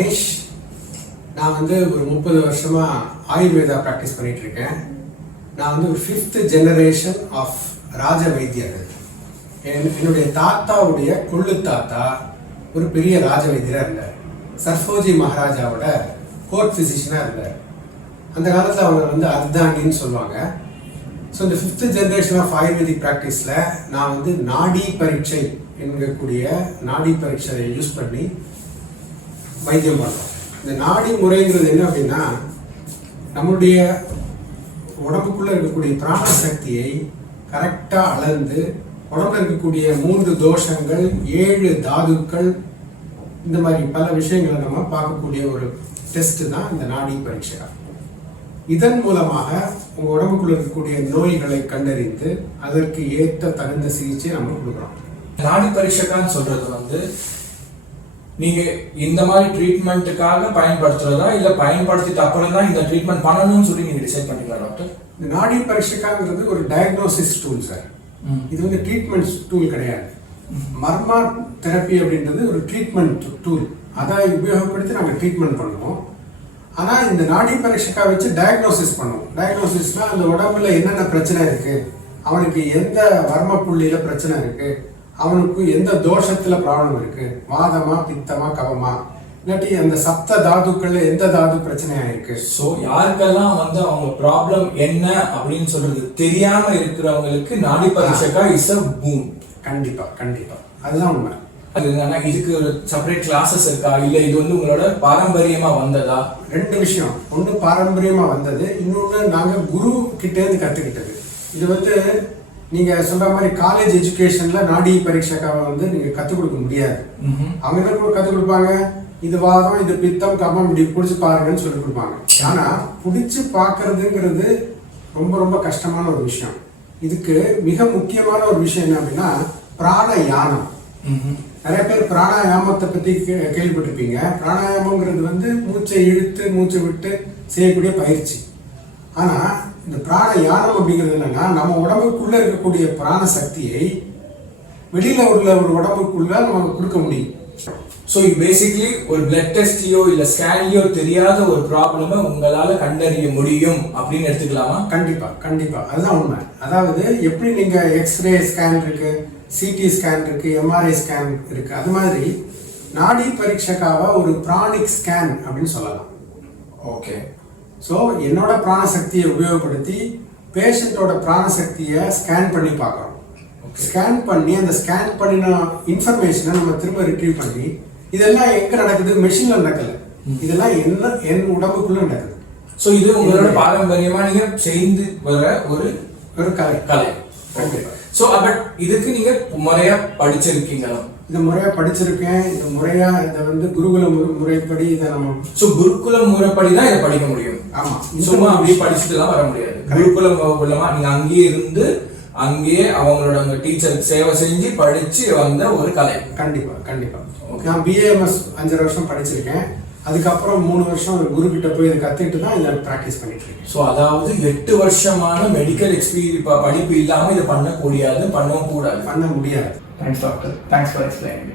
கணேஷ். நான் ஒரு 30 வருஷமா ஆயுர்வேதா ப்ராக்டிஸ் பண்ணிட்டு இருக்கேன். நான் ஒரு 5th ஜெனரேஷன் ஆஃப் ராஜ வைத்தியர்கள். என்னுடைய தாத்தாவுடைய கொள்ளு தாத்தா ஒரு பெரிய ராஜ வைத்தியராக இருந்தார். சர்ஃபோஜி மகாராஜாவோட கோர்ட் ஃபிசிஷியனாக இருந்தார். அந்த காலத்தில் அவங்க அர்தாங்கின்னு சொல்லுவாங்க. ஸோ இந்த 5th ஜெனரேஷன் ஆஃப் ஆயுர்வேதிக் ப்ராக்டிஸில் நான் நாடி பரீட்சை என்கக்கூடிய நாடி பரீட்சையை யூஸ் பண்ணி வைத்தியம் பண்ணுறோம். இந்த நாடி முறைங்கிறது என்ன அப்படின்னா, நம்மளுடைய உடம்புக்குள்ளே இருக்கக்கூடிய பிராண சக்தியை கரெக்டாக அளந்து உடம்புல இருக்கக்கூடிய 3 தோஷங்கள், 7 தாதுக்கள், இந்த மாதிரி பல விஷயங்களை நம்ம பார்க்கக்கூடிய ஒரு டெஸ்ட் தான் இந்த நாடி பரீட்சை. இதன் மூலமாக உங்கள் உடம்புக்குள்ள இருக்கக்கூடிய நோய்களை கண்டறிந்து அதற்கு ஏற்ற தகுந்த சிகிச்சை நம்ம கொடுக்குறோம். நாடி பரீட்சைக்கான்னு சொல்றது நீங்க இந்த மாதிரி ட்ரீட்மெண்ட்டுக்காக பயன்படுத்துறதா இல்ல பயன்படுத்திட்டு அப்புறம் தான் இந்த ட்ரீட்மெண்ட் பண்ணணும்னு சொல்லி நீங்க டிசைட் பண்ணீங்களா டாக்டர்? இந்த நாடி பரீட்சைக்காங்கிறது ஒரு டயக்னோசிஸ் டூல் சார். இது ட்ரீட்மெண்ட் டூல் கிடையாது. மர்மா தெரப்பி அப்படின்றது ஒரு ட்ரீட்மெண்ட் டூல். அதை உபயோகப்படுத்தி நாங்கள் ட்ரீட்மெண்ட் பண்ணுவோம். ஆனால் இந்த நாடி பரீட்சைக்காக வச்சு டயக்னோசிஸ் பண்ணுவோம். டயக்னோசிஸ்னா அந்த உடம்புல என்னென்ன பிரச்சனை இருக்கு, அவனுக்கு எந்த வர்ம புள்ளியில பிரச்சனை இருக்கு, அவனுக்கு எந்த தோஷத்துல ப்ராப்ளம் இருக்கு, வாதமா பித்தமா கவமா, இல்லாட்டி அந்த சப்த தாதுக்கள்ல எந்த தாது பிரச்சனையா இருக்கு. ஸோ யாருக்கெல்லாம் அவங்க ப்ராப்ளம் என்ன அப்படின்னு சொல்றது தெரியாம இருக்கிறவங்களுக்கு நாடி பரீட்சைக்கா இஸ் அ பூம். கண்டிப்பா கண்டிப்பா அதுதான் உண்மை. அது என்னன்னா, இதுக்கு ஒரு செப்பரேட் கிளாஸஸ் இருக்கா இல்ல இது உங்களோட பாரம்பரியமா வந்ததா? 2 விஷயம். ஒன்று பாரம்பரியமா வந்தது, இன்னொன்று நாங்க குரு கிட்டே இருந்து கத்துக்கிட்டது. இது நீங்க சொல்ற மாதிரி காலேஜ் எஜுகேஷன்ல நாடி பரீட்சைக்காக நீங்க கத்துக் கொடுக்க முடியாது. அவங்க என்ன கத்துக் கொடுப்பாங்க, இது வாதம், இது பித்தம், கபம், இப்படி பிடிச்சி பாருங்கன்னு சொல்லி கொடுப்பாங்க. ஆனா பிடிச்சு பாக்குறதுங்கிறது ரொம்ப ரொம்ப கஷ்டமான ஒரு விஷயம். இதுக்கு மிக முக்கியமான ஒரு விஷயம் என்ன அப்படின்னா பிராணயானம். நிறைய பேர் பிராணாயாமத்தை பத்தி கேள்விப்பட்டிருப்பீங்க. பிராணாயாமங்கிறது மூச்சை இழுத்து மூச்சை விட்டு செய்யக்கூடிய பயிற்சி. ஆனா இந்த பிராணயானம் அப்படிங்கிறது என்னன்னா, நம்ம உடம்புக்குள்ள இருக்கக்கூடிய பிராண சக்தியை வெளியில உள்ள ஒரு உடம்புக்குள்ள நம்ம கொடுக்க முடியும். ஸோ பேசிக்லி ஒரு பிளட் டெஸ்ட்லயோ இல்ல ஸ்கேன்லயோ தெரியாத ஒரு ப்ராப்ளமை உங்களால கண்டறிய முடியும் அப்படின்னு எடுத்துக்கலாமா? கண்டிப்பா கண்டிப்பா அதுதான் உண்மை. அதாவது எப்படி நீங்க எக்ஸ்ரே ஸ்கேன் இருக்கு, சிடி ஸ்கேன் இருக்கு, எம்ஆர்ஐ ஸ்கேன் இருக்கு, அது மாதிரி நாடி பரீட்சைக்காக ஒரு பிராணிக் ஸ்கேன் அப்படின்னு சொல்லலாம். ஓகே. ஸோ என்னோட பிராண சக்தியை உபயோகப்படுத்தி பேஷண்டோட பிராண சக்தியை ஸ்கேன் பண்ணி பார்க்குறோம். ஸ்கேன் பண்ணி அந்த ஸ்கேன் பண்ணின இன்ஃபர்மேஷனை நம்ம திரும்ப ரிட்ரீவ் பண்ணி, இதெல்லாம் எங்க நடக்குது, மெஷின்ல நடக்கல, இதெல்லாம் என் உடம்புக்குள்ள நடக்குது. ஸோ இது உங்களோட பாரம்பரியமா நீங்க செய்து வர ஒரு கலை. ஸோ பட் இதுக்கு நீங்க முறையா படிச்சிருக்கீங்களா? இந்த முறையா படிச்சிருக்கேன். இந்த முறையா இதை குருகுல முறைப்படி இதை நம்ம குருகுல முறைப்படி தான் இதை படிக்க முடியும். ஆமா, சும்மா அப்படியே படிச்சுட்டுலாம் வர முடியாது. குருகுல மூலமா நீங்க அங்கேயே இருந்து அங்கேயே அவங்களோட டீச்சருக்கு சேவை செஞ்சு படிச்சு வந்த ஒரு கலை. கண்டிப்பா கண்டிப்பா. நான் பிஏஎம்எஸ் 5 வருஷம் படிச்சிருக்கேன். அதுக்கப்புறம் 3 வருஷம் குரு கிட்ட போய் இதை கத்துக்கிட்டு தான் இதை ப்ராக்டிஸ் பண்ணிட்டு இருக்கேன். ஸோ அதாவது 8 வருஷமான மெடிக்கல் படிப்பு இல்லாம இதை பண்ண முடியாது. பண்ண முடியாது. Thanks, doctor. Thanks for explaining.